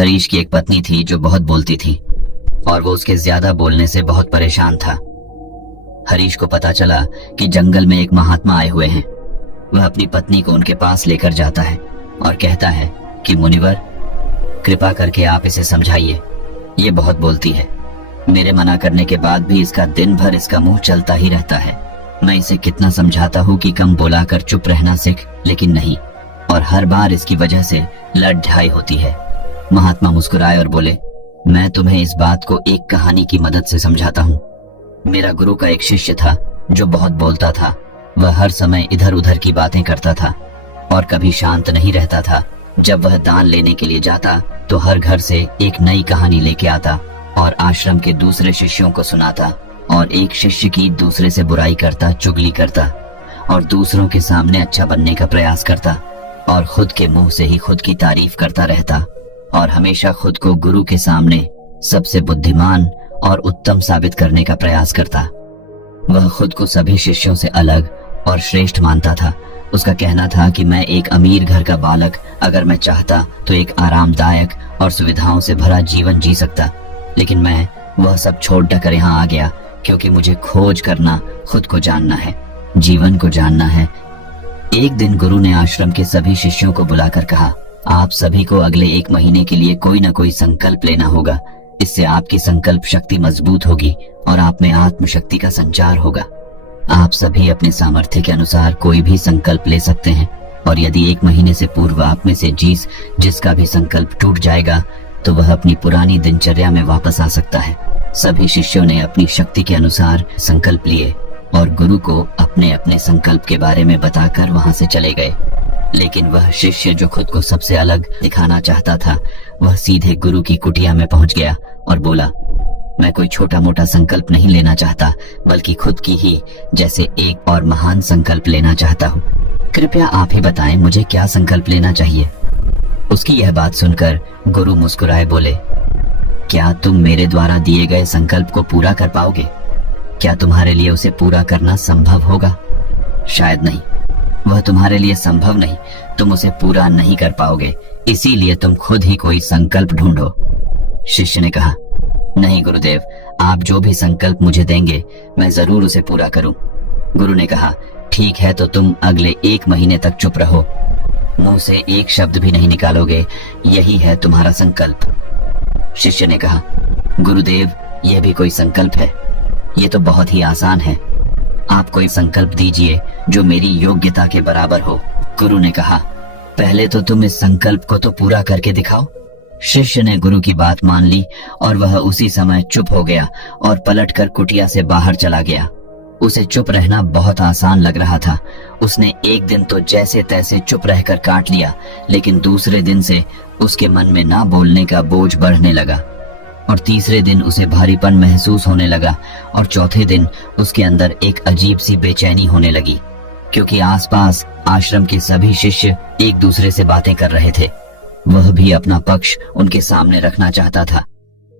हरीश की एक पत्नी थी जो बहुत बोलती थी और वो उसके ज्यादा बोलने से बहुत परेशान था। हरीश को पता चला कि जंगल में एक महात्मा आए हुए हैं। वह अपनी पत्नी को उनके पास लेकर जाता है और कहता है कि मुनिवर, कृपा करके आप इसे समझाइए, ये बहुत बोलती है। मेरे मना करने के बाद भी इसका दिन भर इसका मुंह चलता ही रहता है। मैं इसे कितना समझाता हूँ कि कम बोला कर चुप रहना सीख, लेकिन नहीं, और हर बार इसकी वजह से लड़ ढाई होती है। महात्मा मुस्कुराए और बोले, मैं तुम्हें इस बात को एक कहानी की मदद से समझाता हूँ। मेरा गुरु का एक शिष्य था जो बहुत बोलता था। वह हर समय इधर उधर की बातें करता था और कभी शांत नहीं रहता था। जब वह दान लेने के लिए जाता तो हर घर से एक नई कहानी लेके आता और आश्रम के दूसरे शिष्यों को सुनाता, और एक शिष्य की दूसरे से बुराई करता, चुगली करता और दूसरों के सामने अच्छा बनने का प्रयास करता और खुद के मुंह से ही खुद की तारीफ करता रहता और हमेशा खुद को गुरु के सामने सबसे बुद्धिमान और उत्तम साबित करने का प्रयास करता। वह खुद को सभी शिष्यों से अलग और श्रेष्ठ मानता था। उसका कहना था कि मैं एक अमीर घर का बालक, अगर मैं चाहता तो एक आरामदायक और सुविधाओं से भरा जीवन जी सकता, लेकिन मैं वह सब छोड़ कर यहाँ आ गया क्योंकि मुझे खोज करना, खुद को जानना है, जीवन को जानना है। एक दिन गुरु ने आश्रम के सभी शिष्यों को बुलाकर कहा, आप सभी को अगले 1 महीने के लिए कोई न कोई संकल्प लेना होगा। इससे आपकी संकल्प शक्ति मजबूत होगी और आप में आत्मशक्ति का संचार होगा। आप सभी अपने सामर्थ्य के अनुसार कोई भी संकल्प ले सकते हैं, और यदि 1 महीने से पूर्व आप में से जिसका भी संकल्प टूट जाएगा तो वह अपनी पुरानी दिनचर्या में वापस आ सकता है। सभी शिष्यों ने अपनी शक्ति के अनुसार संकल्प लिए और गुरु को अपने अपने संकल्प के बारे में बताकर वहां से चले गए। लेकिन वह शिष्य जो खुद को सबसे अलग दिखाना चाहता था, वह सीधे गुरु की कुटिया में पहुंच गया और बोला, मैं कोई छोटा मोटा संकल्प नहीं लेना चाहता, बल्कि खुद की ही जैसे एक और महान संकल्प लेना चाहता हूँ। कृपया आप ही बताएं मुझे क्या संकल्प लेना चाहिए। उसकी यह बात सुनकर गुरु मुस्कुराए बोले, क्या तुम मेरे द्वारा दिए गए संकल्प को पूरा कर पाओगे? क्या तुम्हारे लिए उसे पूरा करना संभव होगा? शायद नहीं, वह तुम्हारे लिए संभव नहीं, तुम उसे पूरा नहीं कर पाओगे, इसीलिए तुम खुद ही कोई संकल्प ढूंढो। शिष्य ने कहा, नहीं गुरुदेव, आप जो भी संकल्प मुझे देंगे मैं जरूर उसे पूरा करूं। गुरु ने कहा, ठीक है, तो तुम अगले 1 महीने तक चुप रहो, मुंह से एक शब्द भी नहीं निकालोगे, यही है तुम्हारा संकल्प। शिष्य ने कहा, गुरुदेव, यह भी कोई संकल्प है? ये तो बहुत ही आसान है, आप कोई संकल्प दीजिए जो मेरी योग्यता के बराबर हो। गुरु ने कहा, पहले तो तुम इस संकल्प को तो पूरा करके दिखाओ। शिष्य ने गुरु की बात मान ली और वह उसी समय चुप हो गया और पलटकर कुटिया से बाहर चला गया। उसे चुप रहना बहुत आसान लग रहा था। उसने एक दिन तो जैसे तैसे चुप रहकर काट लिया, लेकिन दूसरे दिन से उसके मन में ना बोलने का बोझ बढ़ने लगा और तीसरे दिन उसे भारीपन महसूस होने लगा और चौथे दिन उसके अंदर एक अजीब सी बेचैनी होने लगी, क्योंकि आसपास आश्रम के सभी शिष्य एक दूसरे से बातें कर रहे थे। वह भी अपना पक्ष उनके सामने रखना चाहता था,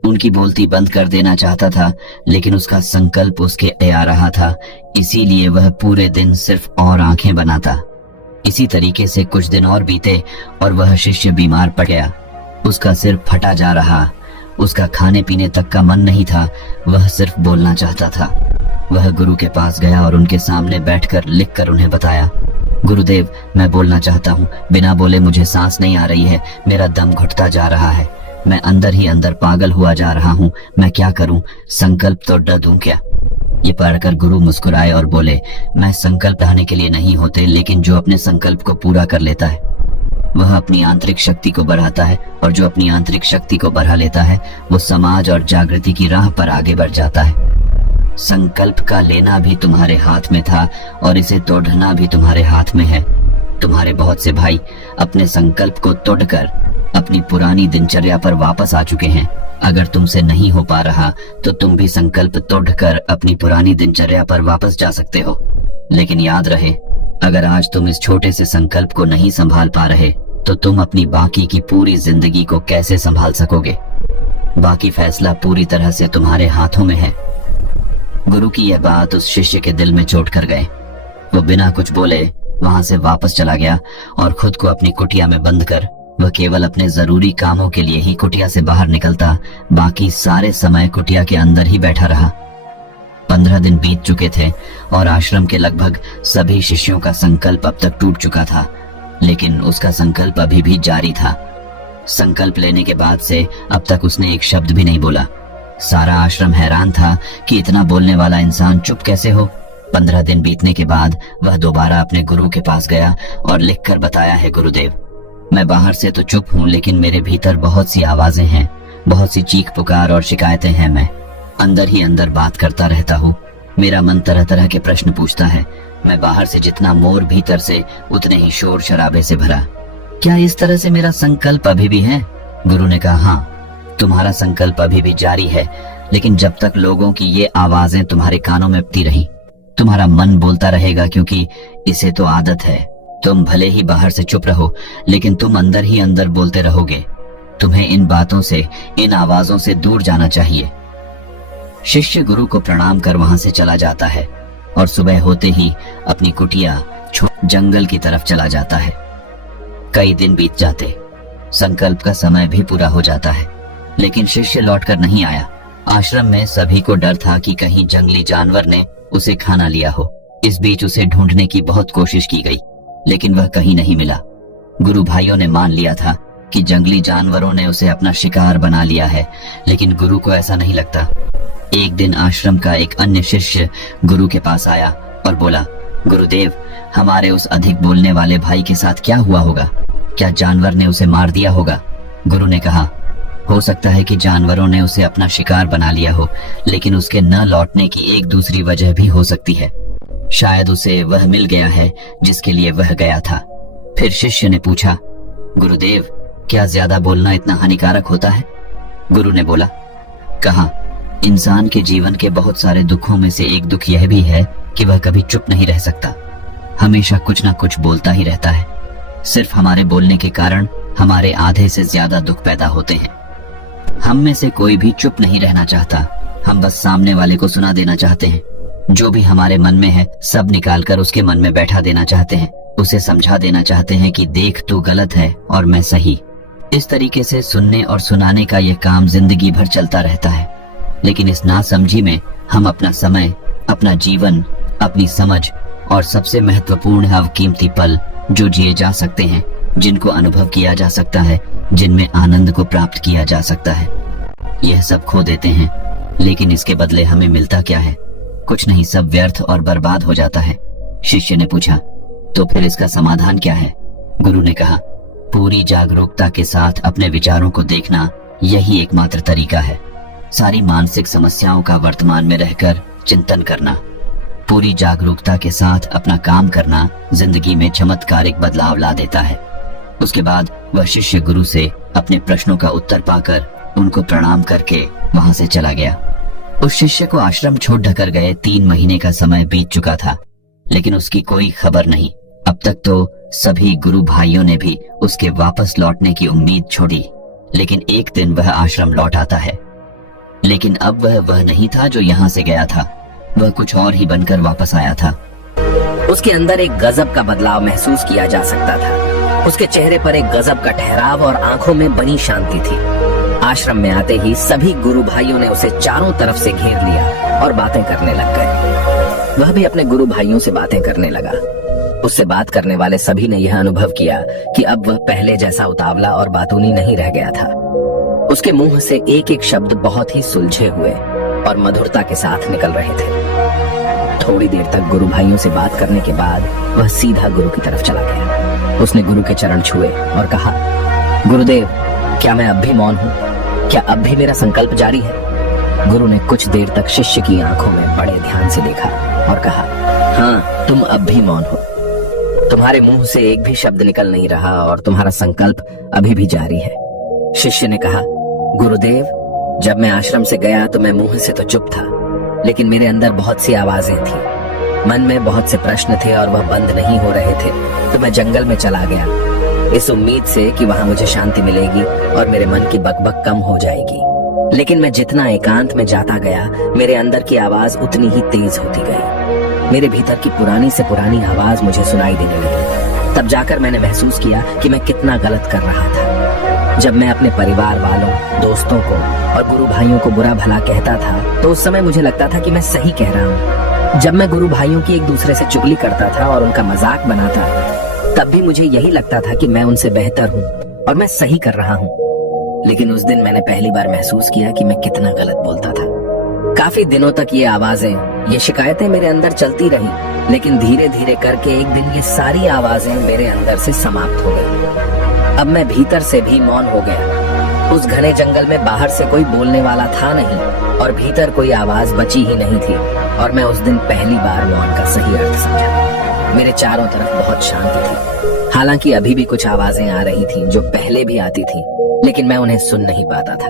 उनकी बोलती बंद कर देना चाहता था, लेकिन उसका संकल्प उसके आ रहा था, इसीलिए वह पूरे दिन सिर्फ और आंखें बनाता। इसी तरीके से कुछ दिन और बीते और वह शिष्य बीमार पड़ गया। उसका सिर फटा जा रहा, उसका खाने पीने तक का मन नहीं था, वह सिर्फ बोलना चाहता था। वह गुरु के पास गया और उनके सामने बैठकर लिखकर उन्हें बताया, गुरुदेव, मैं बोलना चाहता हूँ, बिना बोले मुझे सांस नहीं आ रही है, मेरा दम घुटता जा रहा है, मैं अंदर ही अंदर पागल हुआ जा रहा हूँ, मैं क्या करूँ? संकल्प तो डर दूं क्या? ये पढ़कर गुरु मुस्कुराए और बोले, मैं संकल्प ढाने के लिए नहीं होते, लेकिन जो अपने संकल्प को पूरा कर लेता है वह अपनी आंतरिक शक्ति को बढ़ाता है, और जो अपनी आंतरिक शक्ति को बढ़ा लेता है वो समाज और जागृति की राह पर आगे बढ़ जाता है। संकल्प का लेना भी तुम्हारे हाथ में था और इसे तोड़ना भी तुम्हारे हाथ में है। तुम्हारे बहुत से भाई अपने संकल्प को तोड़कर अपनी पुरानी दिनचर्या पर वापस आ चुके हैं। अगर तुमसे नहीं हो पा रहा तो तुम भी संकल्प तोड़कर अपनी पुरानी दिनचर्या पर वापस जा सकते हो। लेकिन याद रहे, अगर आज तुम इस छोटे से संकल्प को नहीं संभाल पा रहे तो तुम अपनी बाकी की पूरी जिंदगी को कैसे संभाल सकोगे? बाकी फैसला पूरी तरह से तुम्हारे हाथों में है। गुरु की यह बात उस शिष्य के दिल में चोट कर गए। वो बिना कुछ बोले वहां से वापस चला गया और खुद को अपनी कुटिया में बंद कर वह केवल अपने जरूरी कामों के लिए ही कुटिया से बाहर निकलता, बाकी सारे समय कुटिया के अंदर ही बैठा रहा। 15 दिन बीत चुके थे और आश्रम के लगभग सभी शिष्यों का संकल्प अब तक टूट चुका था, लेकिन उसका संकल्प अभी भी जारी था। संकल्प लेने के बाद से अब तक उसने एक शब्द भी नहीं बोला। सारा आश्रम हैरान था कि इतना बोलने वाला इंसान चुप कैसे हो। 15 दिन बीतने के बाद वह दोबारा अपने गुरु के पास गया और लिखकर बताया है, गुरुदेव, मैं बाहर से तो चुप हूँ, लेकिन मेरे भीतर बहुत सी आवाजें हैं, बहुत सी चीख पुकार और शिकायतें हैं। मैं अंदर ही अंदर बात करता रहता हूँ। मेरा मन तरह तरह के प्रश्न पूछता है। मैं बाहर से जितना मोर, भीतर से उतने ही शोर शराबे से भरा। क्या इस तरह से मेरा संकल्प अभी भी है? गुरु ने कहा, हाँ, तुम्हारा संकल्प अभी भी जारी है, लेकिन जब तक लोगों की ये आवाजें तुम्हारे कानों में अपती रही, तुम्हारा मन बोलता रहेगा, क्योंकि इसे तो आदत है। तुम भले ही बाहर से चुप रहो, लेकिन तुम अंदर ही अंदर बोलते रहोगे। तुम्हें इन बातों से, इन आवाजों से दूर जाना चाहिए। शिष्य गुरु को प्रणाम कर वहां से चला जाता है और सुबह होते ही अपनी कुटिया छोड़ जंगल की तरफ चला जाता है। कई दिन बीत जाते, संकल्प का समय भी पूरा हो जाता है, लेकिन शिष्य लौटकर नहीं आया। आश्रम में सभी को डर था कि कहीं जंगली जानवर ने उसे खाना लिया हो। इस बीच उसे ढूंढने की बहुत कोशिश की गई, लेकिन वह कहीं नहीं मिला। गुरु भाइयों ने मान लिया था कि जंगली जानवरों ने उसे अपना शिकार बना लिया है, लेकिन गुरु को ऐसा नहीं लगता। एक दिन आश्रम का एक अन्य शिष्य गुरु के पास आया और बोला, गुरुदेव, हमारे उस अधिक बोलने वाले भाई के साथ क्या हुआ होगा? क्या जानवर ने उसे मार दिया होगा? गुरु ने कहा, हो सकता है कि जानवरों ने उसे अपना शिकार बना लिया हो, लेकिन उसके न लौटने की एक दूसरी वजह भी हो सकती है। शायद उसे वह मिल गया है जिसके लिए वह गया था। फिर शिष्य ने पूछा, गुरुदेव, क्या ज्यादा बोलना इतना हानिकारक होता है? गुरु ने बोला, कहा, इंसान के जीवन के बहुत सारे दुखों में से एक दुख यह भी है कि वह कभी चुप नहीं रह सकता। हमेशा कुछ ना कुछ बोलता ही रहता है। सिर्फ हमारे बोलने के कारण हमारे आधे से ज्यादा दुख पैदा होते हैं। हम में से कोई भी चुप नहीं रहना चाहता। हम बस सामने वाले को सुना देना चाहते हैं। जो भी हमारे मन में है सब निकालकर उसके मन में बैठा देना चाहते हैं। उसे समझा देना चाहते हैं कि देख, तू गलत है और मैं सही। इस तरीके से सुनने और सुनाने का यह काम जिंदगी भर चलता रहता है, लेकिन इस नासमझी में हम अपना समय, अपना जीवन, अपनी समझ और सबसे महत्वपूर्ण अवकीमती पल जो जिए जा सकते हैं, जिनको अनुभव किया जा सकता है, जिनमें आनंद को प्राप्त किया जा सकता है, यह सब खो देते हैं। लेकिन इसके बदले हमें मिलता क्या है? कुछ नहीं, सब व्यर्थ और बर्बाद हो जाता है। शिष्य ने पूछा, तो फिर इसका समाधान क्या है? गुरु ने कहा, पूरी जागरूकता के साथ अपने विचारों को देखना, यही एकमात्र तरीका है। सारी मानसिक समस्याओं का वर्तमान में रहकर चिंतन करना, पूरी जागरूकता के साथ अपना काम करना जिंदगी में चमत्कारिक बदलाव ला देता है। उसके बाद वह शिष्य गुरु से अपने प्रश्नों का उत्तर पाकर उनको प्रणाम करके वहां से चला गया। उस शिष्य को आश्रम छोड़ ढकर गए 3 महीने का समय बीत चुका था, लेकिन उसकी कोई खबर नहीं। अब तक तो सभी गुरु भाइयों ने भी उसके वापस लौटने की उम्मीद छोड़ी, लेकिन एक दिन वह आश्रम लौट आता है। लेकिन अब वह नहीं था जो यहाँ से गया था, वह कुछ और ही बनकर वापस आया था। उसके अंदर एक गजब का बदलाव महसूस किया जा सकता था। उसके चेहरे पर एक गजब का ठहराव और आंखों में बनी शांति थी। आश्रम में आते ही सभी गुरु भाइयों ने उसे चारों तरफ से घेर लिया और बातें करने लग गए। वह भी अपने गुरु भाइयों से बातें करने लगा। उससे बात करने वाले सभी ने यह अनुभव किया कि अब वह पहले जैसा उतावला और बातूनी नहीं रह गया था। उसके मुंह से एक एक शब्द बहुत ही सुलझे हुए और मधुरता के साथ निकल रहे थे। थोड़ी देर तक गुरु भाइयों से बात करने के बाद वह सीधा गुरु की तरफ चला गया। उसने गुरु के चरण छुए और कहा, गुरुदेव, क्या मैं अब भी मौन हूँ? क्या अब भी मेरा संकल्प जारी है? गुरु ने कुछ देर तक शिष्य की आंखों में बड़े ध्यान से देखा और कहा, हाँ, तुम अब भी मौन हो। तुम्हारे मुंह से एक भी शब्द निकल नहीं रहा और तुम्हारा संकल्प अभी भी जारी है। शिष्य ने कहा, गुरुदेव, जब मैं आश्रम से गया तो मैं मुंह से तो चुप था, लेकिन मेरे अंदर बहुत सी आवाजें थी। मन में बहुत से प्रश्न थे और वह बंद नहीं हो रहे थे, तो मैं जंगल में चला गया, इस उम्मीद से कि वहां मुझे शांति मिलेगी और मेरे मन की बकबक कम हो जाएगी। लेकिन मैं जितना एकांत में जाता गया, मेरे अंदर की आवाज उतनी ही तेज होती गई। मेरे भीतर की पुरानी से पुरानी आवाज मुझे सुनाई देने लगी। तब जाकर मैंने महसूस किया कि मैं कितना गलत कर रहा था। जब मैं अपने परिवार वालों, दोस्तों को और गुरु भाइयों को बुरा भला कहता था तो उस समय मुझे लगता था कि मैं सही कह रहा हूँ। जब मैं गुरु भाइयों की एक दूसरे से चुगली करता था और उनका मजाक बनाता तब भी मुझे यही लगता था कि मैं उनसे बेहतर हूँ और मैं सही कर रहा हूँ। लेकिन उस दिन मैंने पहली बार महसूस किया कि मैं कितना गलत बोलता था। काफी दिनों तक ये आवाजें, ये शिकायतें मेरे अंदर चलती रही, लेकिन धीरे धीरे करके एक दिन ये सारी आवाजें मेरे अंदर से समाप्त हो गई। अब मैं भीतर से भी मौन हो गया। उस घने जंगल में बाहर से कोई बोलने वाला था नहीं और भीतर कोई आवाज बची ही नहीं थी और मैं उस दिन पहली बार मौन का सही अर्थ समझा। मेरे चारों तरफ बहुत शांति थी। हालांकि अभी भी कुछ आवाजें आ रही थी जो पहले भी आती थी, लेकिन मैं उन्हें सुन नहीं पाता था।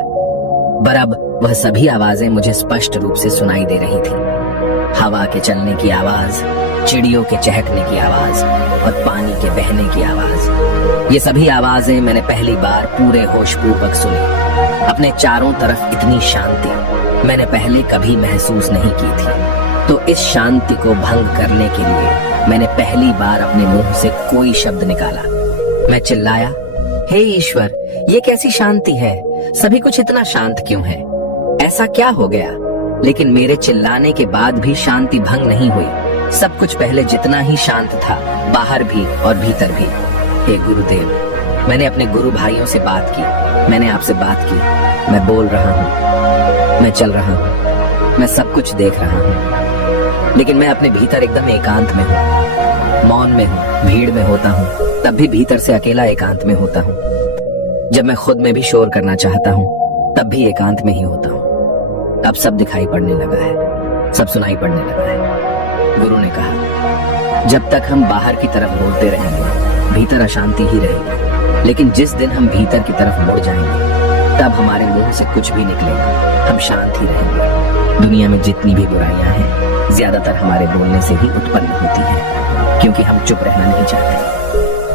पर अब वह सभी आवाजें मुझे स्पष्ट रूप से सुनाई दे रही थी। हवा के चलने की आवाज, चिड़ियों के चहकने की आवाज और पानी के बहने की आवाज, ये सभी आवाजें मैंने पहली बार पूरे होशपूर्वक सुनी। अपने चारों तरफ इतनी शांति मैंने पहले कभी महसूस नहीं की थी। तो इस शांति को भंग करने के लिए मैंने पहली बार अपने मुंह से कोई शब्द निकाला। मैं चिल्लाया, हे ईश्वर, ये कैसी शांति है? सभी कुछ इतना शांत क्यों है? ऐसा क्या हो गया? लेकिन मेरे चिल्लाने के बाद भी शांति भंग नहीं हुई। सब कुछ पहले जितना ही शांत था, बाहर भी और भीतर भी। हे गुरुदेव, मैंने अपने गुरु भाइयों से बात की, मैंने आपसे बात की। मैं बोल रहा हूँ, मैं चल रहा हूँ, मैं सब कुछ देख रहा हूँ, लेकिन मैं अपने भीतर एकदम एकांत में हूँ, मौन में हूँ। भीड़ में होता हूँ तब भी भीतर से अकेला एकांत में होता हूँ। जब मैं खुद में भी शोर करना चाहता हूँ तब भी एकांत में ही होता हूँ। अब सब दिखाई पड़ने लगा है, सब सुनाई पड़ने लगा है। गुरु ने कहा, जब तक हम बाहर की तरफ बोलते रहेंगे भीतर अशांति ही रहेगी, लेकिन जिस दिन हम भीतर की तरफ मुड़ जाएंगे तब हमारे मुंह से कुछ भी निकलेगा, हम शांत ही रहेंगे। दुनिया में जितनी भी बुराइयां हैं ज्यादातर हमारे बोलने से ही उत्पन्न होती है, क्योंकि हम चुप रहना नहीं चाहते।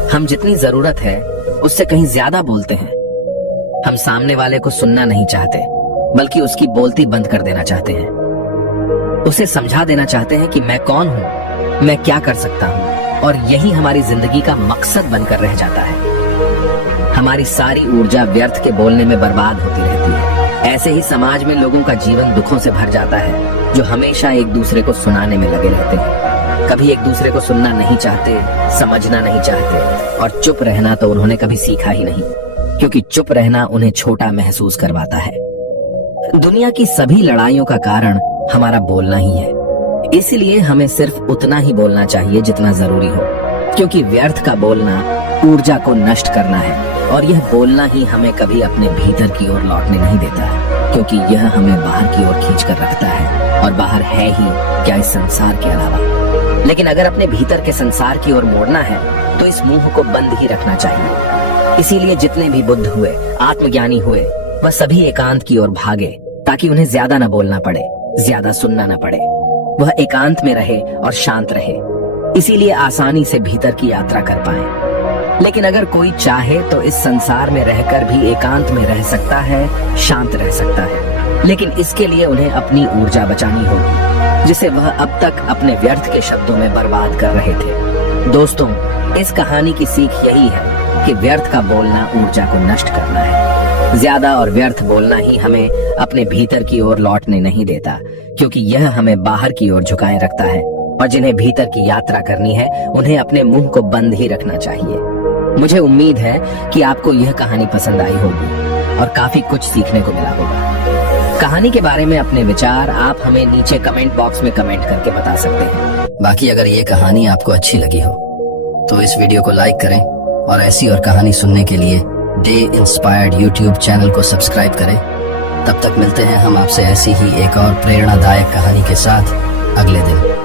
हम जितनी जरूरत है उससे कहीं ज्यादा बोलते हैं। हम सामने वाले को सुनना नहीं चाहते, बल्कि उसकी बोलती बंद कर देना चाहते हैं। उसे समझा देना चाहते हैं कि मैं कौन हूँ, मैं क्या कर सकता हूँ, और यही हमारी जिंदगी का मकसद बनकर रह जाता है। हमारी सारी ऊर्जा व्यर्थ के बोलने में बर्बाद होती रहती है। ऐसे ही समाज में लोगों का जीवन दुखों से भर जाता है, जो हमेशा एक दूसरे को सुनाने में लगे रहते हैं। कभी एक दूसरे को सुनना नहीं चाहते, समझना नहीं चाहते, और चुप रहना तो उन्होंने कभी सीखा ही नहीं, क्योंकि चुप रहना उन्हें छोटा महसूस करवाता है। दुनिया की सभी लड़ाइयों का कारण हमारा बोलना ही है। इसलिए हमें सिर्फ उतना ही बोलना चाहिए जितना जरूरी हो, क्योंकि व्यर्थ का बोलना ऊर्जा को नष्ट करना है, और यह बोलना ही हमें कभी अपने भीतर की ओर लौटने नहीं देता, क्योंकि यह हमें बाहर की ओर खींच कर रखता है, और बाहर है ही क्या इस संसार के अलावा। लेकिन अगर अपने भीतर के संसार की ओर मोड़ना है तो इस मुंह को बंद ही रखना चाहिए। इसीलिए जितने भी बुद्ध हुए, आत्मज्ञानी हुए, वह सभी एकांत की ओर भागे, ताकि उन्हें ज्यादा न बोलना पड़े, ज्यादा सुनना न पड़े। वह एकांत में रहे और शांत रहे, इसीलिए आसानी से भीतर की यात्रा कर पाए। लेकिन अगर कोई चाहे तो इस संसार में रहकर भी एकांत में रह सकता है, शांत रह सकता है, लेकिन इसके लिए उन्हें अपनी ऊर्जा बचानी होगी, जिसे वह अब तक अपने व्यर्थ के शब्दों में बर्बाद कर रहे थे। दोस्तों, इस कहानी की सीख यही है कि व्यर्थ का बोलना ऊर्जा को नष्ट करना है। ज्यादा और व्यर्थ बोलना ही हमें अपने भीतर की ओर लौटने नहीं देता, क्योंकि यह हमें बाहर की ओर झुकाए रखता है, और जिन्हें भीतर की यात्रा करनी है उन्हें अपने मुंह को बंद ही रखना चाहिए। मुझे उम्मीद है कि आपको यह कहानी पसंद आई होगी और काफी कुछ सीखने को मिला होगा। कहानी के बारे में अपने विचार आप हमें नीचे कमेंट बॉक्स में कमेंट करके बता सकते हैं। बाकी अगर ये कहानी आपको अच्छी लगी हो तो इस वीडियो को लाइक करें, और ऐसी और कहानी सुनने के लिए डे इंस्पायर्ड यूट्यूब चैनल को सब्सक्राइब करें। तब तक मिलते हैं हम आपसे ऐसी ही एक और प्रेरणादायक कहानी के साथ अगले दिन।